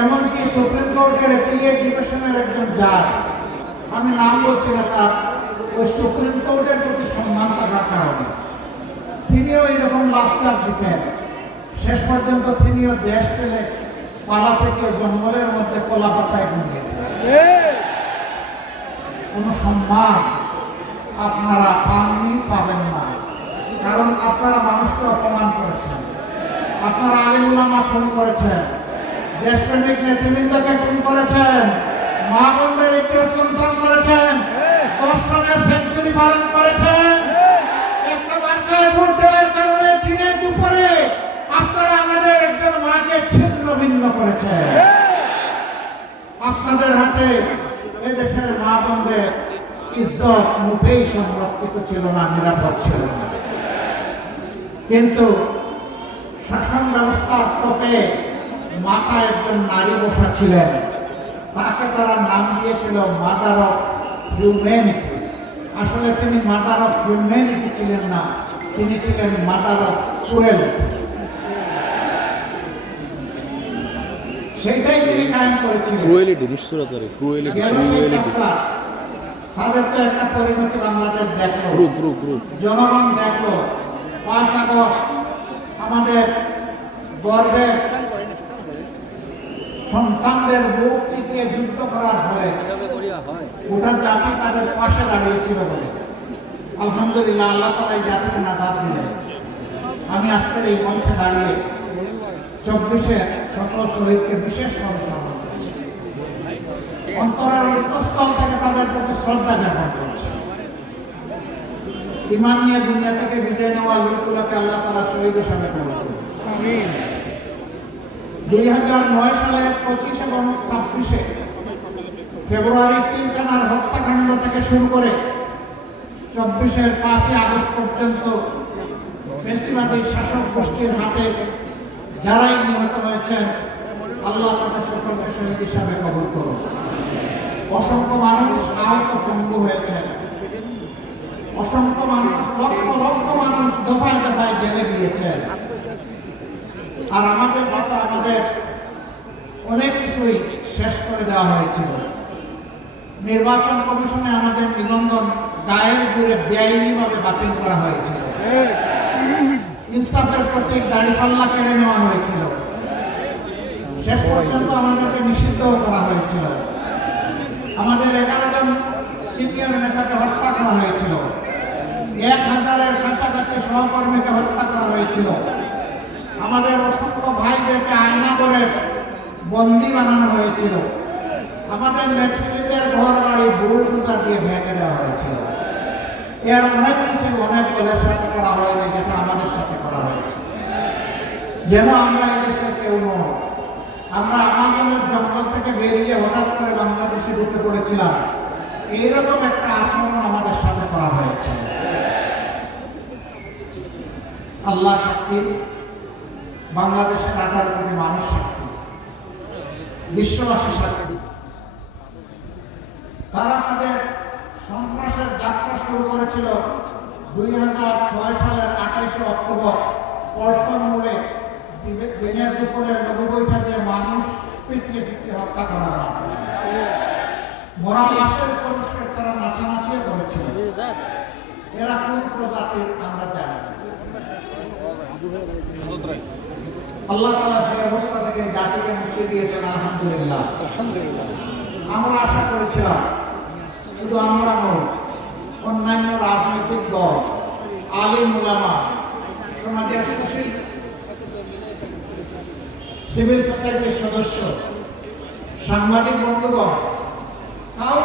এমনকি সুপ্রিম কোর্টের অ্যাপিলেট ডিভিশনের একজন জাজ, আমি নাম বলছি না, তার ওই সুপ্রিম কোর্টের প্রতি সম্মান থাকার কারণে তিনিও এইরকম লাফটার দিতেন। শেষ পর্যন্ত তিনিও দেশ ছেড়ে পালা থেকে জঙ্গলের মধ্যে কলা পাতায় ঘুমিয়েছেন। কোনো সম্মান আপনারা পাননি, পাবেন না, কারণ আপনারা মানুষকে অপমান করেছেন, আপনারা আলেম উলামা খুন করেছেন, দেশপ্রেমিক নেতৃবৃন্দকে খুন করেছেন, মা বোনদের ইজ্জত লুণ্ঠন করেছেন, দর্শনের সেঞ্চুরি পালন করেছেন। একটা মার্কায় ভোট দেওয়ার কারণে দিনের দুপুরে আপনারা আমাদের একজন মাকে ছিন্ন ভিন্ন করেছেন। আপনাদের হাতে এদেশের মা বোনদের ইজ্জত মুঠেই সংরক্ষিত ছিল না, নিরাপদ ছিল না। কিন্তু শাসন ব্যবস্থার টোপে মাথায় একজন নারী বসা ছিলেন, তাকে তারা নাম দিয়েছিল মাদার অফ হিউম্যানিটি। আসলে তিনি মাদার অফ হিউম্যানিটি ছিলেন না, তিনি ছিলেন মাদার অফ ক্রুয়েলিটি। সেইটাই তিনি কায়েম করেছিলেন। তাদের তো একটা পরিণতি বাংলাদেশ দেখলো, জনগণ দেখলো। 5 আগস্ট আমাদের গর্বের সন্তানদের বুক চিপিয়ে যুদ্ধ করার ফলে গোটা জাতি তাদের পাশে দাঁড়িয়েছিল বলে আলহামদুলিল্লাহ আল্লাহ তাআলা এই জাতিকে নাজাত দিলেন। আমি আজকের এই মঞ্চে দাঁড়িয়ে 24-এ সকল শহীদকে বিশেষ করে স্মরণ করছি, অন্তরের অন্তঃস্থল থেকে তাদের প্রতি শ্রদ্ধা জ্ঞাপন করছি। ইমান নিয়ে দুনিয়া থেকে বিদায় নেওয়া লোকগুলোকে আল্লাহ তাআলা শহীদ হিসাবে কবুল করুন। আমিন। 2009 সালের 25 এবং 26-এ ফেব্রুয়ারি পিলখানার হত্যাকাণ্ড থেকে শুরু করে 24-এর 5 আগস্ট পর্যন্ত ফ্যাসিবাদী শাসক গোষ্ঠীর হাতে যারাই নিহত হয়েছেন, আল্লাহ তাদের সকলকে শহীদ হিসাবে কবুল করুন। অসংখ্য মানুষ আহত পঙ্গু হয়েছে, অসংখ্য মানুষ, লক্ষ লক্ষ মানুষ দফায় দফায় জেলে গিয়েছেন। আর আমাদের অনেক কিছুই শেষ করে দেওয়া হয়েছিল। নির্বাচন কমিশনে আমাদের নিবন্ধন গায়ের জুড়ে বেআইনিভাবে বাতিল করা হয়েছিল। ইনসাফের প্রতীক দাড়িপাল্লা কেড়ে নেওয়া হয়েছিল। শেষ পর্যন্ত আমাদেরকে নিষিদ্ধ করা হয়েছিল। আমাদের 11 জন সিনিয়র নেতাকে হত্যা করা হয়েছিল। 1000-এর কাছাকাছি সহকর্মীকে হত্যা করা হয়েছিল। আমাদের অসংখ্য ভাইদেরকে আয়না করে বন্দী বানানো হয়েছিল। আমাদের নেতৃত্বের ঘর বাড়ি বুলডোজার দিয়ে ভেঙে দেওয়া হয়েছিল। এর অনেক কিছু অনেক দলের সাথে করা হয়নি, যেটা আমাদের সাথে করা হয়েছে। যেন আমরা এই দেশের কেউ নয়। আমরা আমাজনের জঙ্গল থেকে বেরিয়ে হঠাৎ করে বাংলাদেশে ঢুকে পড়েছিলাম, এইরকম একটা আচরণ আমাদের সাথে করা হয়েছে। আল্লাহ সাক্ষী, বাংলাদেশের 18 কোটি মানুষ সাক্ষী, বিশ্ববাসী সাক্ষী। তারা তাদের সন্ত্রাসের যাত্রা শুরু করেছিল 2006 সালের 28 অক্টোবর পল্টন মোড়ে দিনের দুপুরে লঘু বৈঠা দিয়ে মানুষ পিটিয়ে পিটিয়ে হত্যা করা হয়। মরা লাশের পরিসরে তারা নাচানাচিও করেছিল। এরা কোন প্রজাতির আমরা জানি। আল্লাহ তাআলা সেই অবস্থা থেকে জাতিকে মুক্তি দিয়েছেন, আলহামদুলিল্লাহ। আমরা আশা করেছিলাম শুধু আমরা নই, অন্যান্য রাজনৈতিক দল, আলিম উলামা, সমাজের সুশীল, সিভিল সোসাইটির সদস্য, সাংবাদিক বন্ধুগণ, তাও